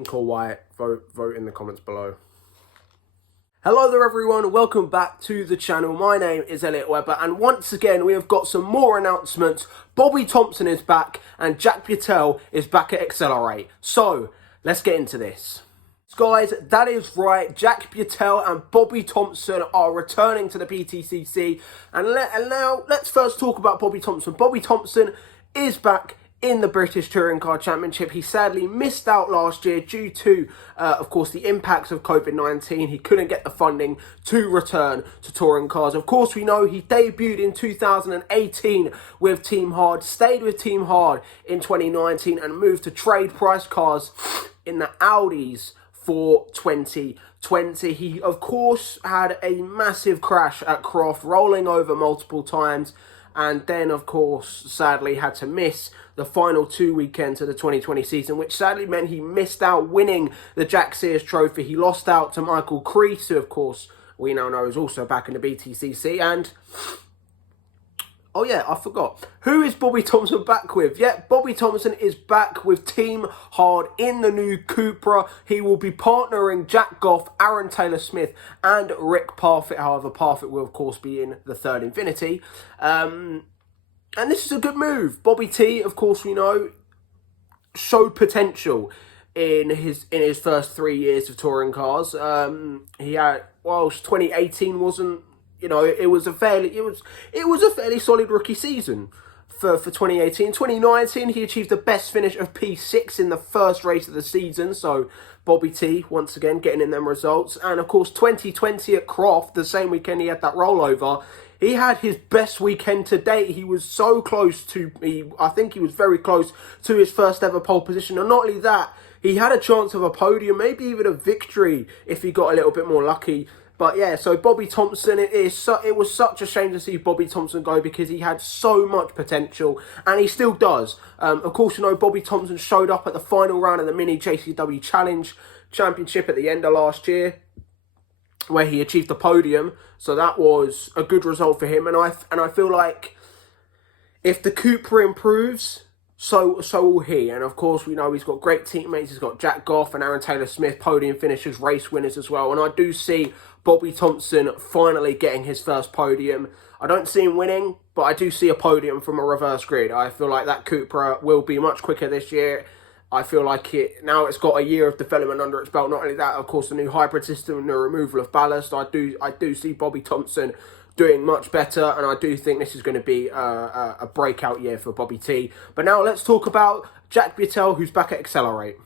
Pink or white, vote in the comments below. Hello there everyone, welcome back to the channel. My name is Elliot Webber and once again we have got some more announcements. Bobby Thompson is back and Jack Butel is back at Accelerate. So, let's get into this. Guys, that is right, Jack Butel and Bobby Thompson are returning to the PTCC and now let's first talk about Bobby Thompson. Bobby Thompson is back in the British Touring Car Championship. He sadly missed out last year due to, of course, the impacts of COVID-19. He couldn't get the funding to return to touring cars. Of course, we know he debuted in 2018 with Team Hard, stayed with Team Hard in 2019 and moved to trade price cars in the Audis for 2020. He, of course, had a massive crash at Croft, rolling over multiple times, and then, of course, sadly had to miss the final 2 weekends of the 2020 season, which sadly meant he missed out winning the Jack Sears Trophy. He lost out to Michael Crease, who, of course, we now know is also back in the BTCC, and oh yeah, I forgot. Who is Bobby Thompson back with? Yeah, Bobby Thompson is back with Team Hard in the new Cupra. He will be partnering Jack Goff, Aaron Taylor-Smith and Rick Parfitt. However, Parfitt will of course be in the third Infinity. And this is a good move. Bobby T, of course we know, showed potential in his first 3 years of touring cars. He had, whilst 2018 wasn't, you know, it was a fairly solid rookie season for 2018. 2019, he achieved the best finish of P6 in the first race of the season. So Bobby T, once again, getting in them results. And of course, 2020 at Croft, the same weekend he had that rollover, he had his best weekend to date. He was so close to, I think he was very close to his first ever pole position. And not only that, he had a chance of a podium, maybe even a victory if he got a little bit more lucky. But yeah, so Bobby Thompson, it was such a shame to see Bobby Thompson go because he had so much potential, and he still does. Of course, you know, Bobby Thompson showed up at the final round of the Mini JCW Challenge Championship at the end of last year, where he achieved the podium. So that was a good result for him, and I feel like if the Cupra improves, so will he. And of course, we know he's got great teammates. He's got Jack Goff and Aaron Taylor-Smith, podium finishers, race winners as well. And I do see Bobby Thompson finally getting his first podium. I don't see him winning, but I do see a podium from a reverse grid. I feel like that Cupra will be much quicker this year. I feel like now it's got a year of development under its belt. Not only that, of course, the new hybrid system and the removal of ballast. I do see Bobby Thompson doing much better, and I do think this is going to be a breakout year for Bobby T. But now let's talk about Jack Butel, who's back at Accelerate.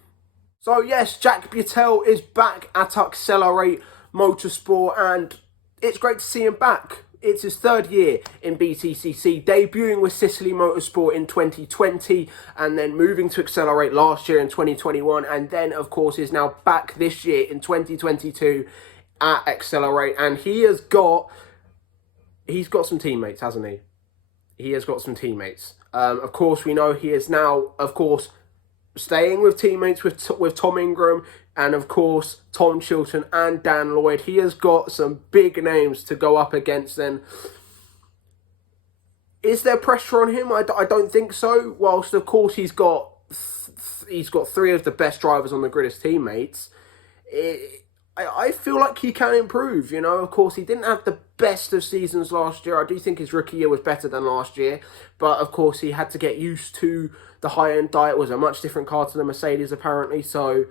So yes, Jack Butel is back at Accelerate Motorsport, and it's great to see him back. It's his third year in BTCC, debuting with Sicily Motorsport in 2020 and then moving to Accelerate last year in 2021, and then of course is now back this year in 2022 at Accelerate, and he's got some teammates, hasn't he? He has got some teammates. Of course, we know he is now, of course, staying with teammates with Tom Ingram and, of course, Tom Chilton and Dan Lloyd. He has got some big names to go up against. And is there pressure on him? I don't think so. Whilst, of course, he's got three of the best drivers on the grid as teammates, I feel like he can improve, you know. Of course, he didn't have the best of seasons last year. I do think his rookie year was better than last year. But, of course, he had to get used to the high-end diet. It was a much different car to the Mercedes, apparently. So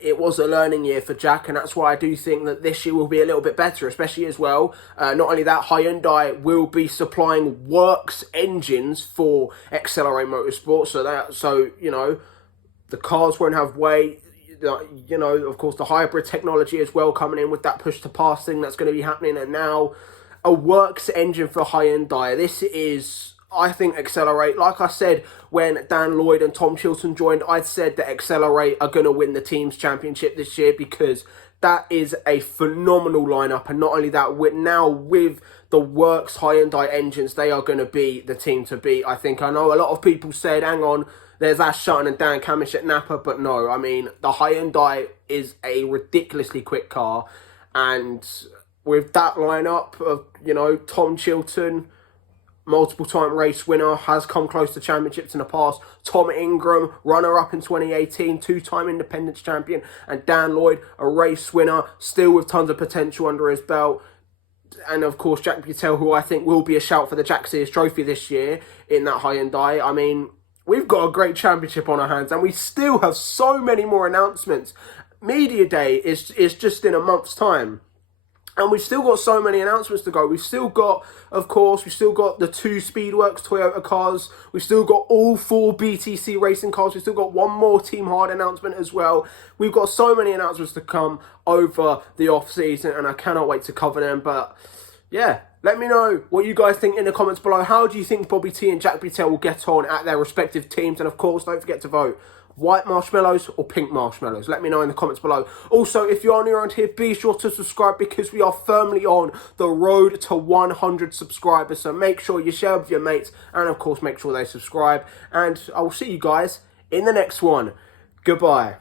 it was a learning year for Jack, and that's why I do think that this year will be a little bit better, especially as well. Not only that, Hyundai will be supplying works engines for Accelerate Motorsport, so you know, the cars won't have weight. You know, of course, the hybrid technology as well coming in with that push to pass thing that's going to be happening, and now a works engine for Hyundai. This is, I think, Accelerate. Like I said, when Dan Lloyd and Tom Chilton joined, I said that Accelerate are going to win the team's championship this year because that is a phenomenal lineup. And not only that, with the works Hyundai engines, they are going to be the team to beat. I think, I know a lot of people said, hang on, there's Ash Sutton and Dan Camish at Napa, but no, I mean, the Hyundai is a ridiculously quick car, and with that lineup of, you know, Tom Chilton, multiple time race winner, has come close to championships in the past. Tom Ingram, runner-up in 2018, two-time independence champion. And Dan Lloyd, a race winner, still with tons of potential under his belt. And of course, Jack Butel, who I think will be a shout for the Jack Sears Trophy this year in that Hyundai. I mean, we've got a great championship on our hands, and we still have so many more announcements. Media Day is just in a month's time. And we've still got so many announcements to go. We've still got, of course, we've still got the 2 Speedworks Toyota cars. We've still got all 4 BTC racing cars. We've still got one more Team Hard announcement as well. We've got so many announcements to come over the off-season, and I cannot wait to cover them. But, yeah, let me know what you guys think in the comments below. How do you think Bobby T and Jack Butel will get on at their respective teams? And, of course, don't forget to vote. White marshmallows or pink marshmallows? Let me know in the comments below. Also, if you are new around here, be sure to subscribe because we are firmly on the road to 100 subscribers. So make sure you share with your mates and, of course, make sure they subscribe. And I will see you guys in the next one. Goodbye.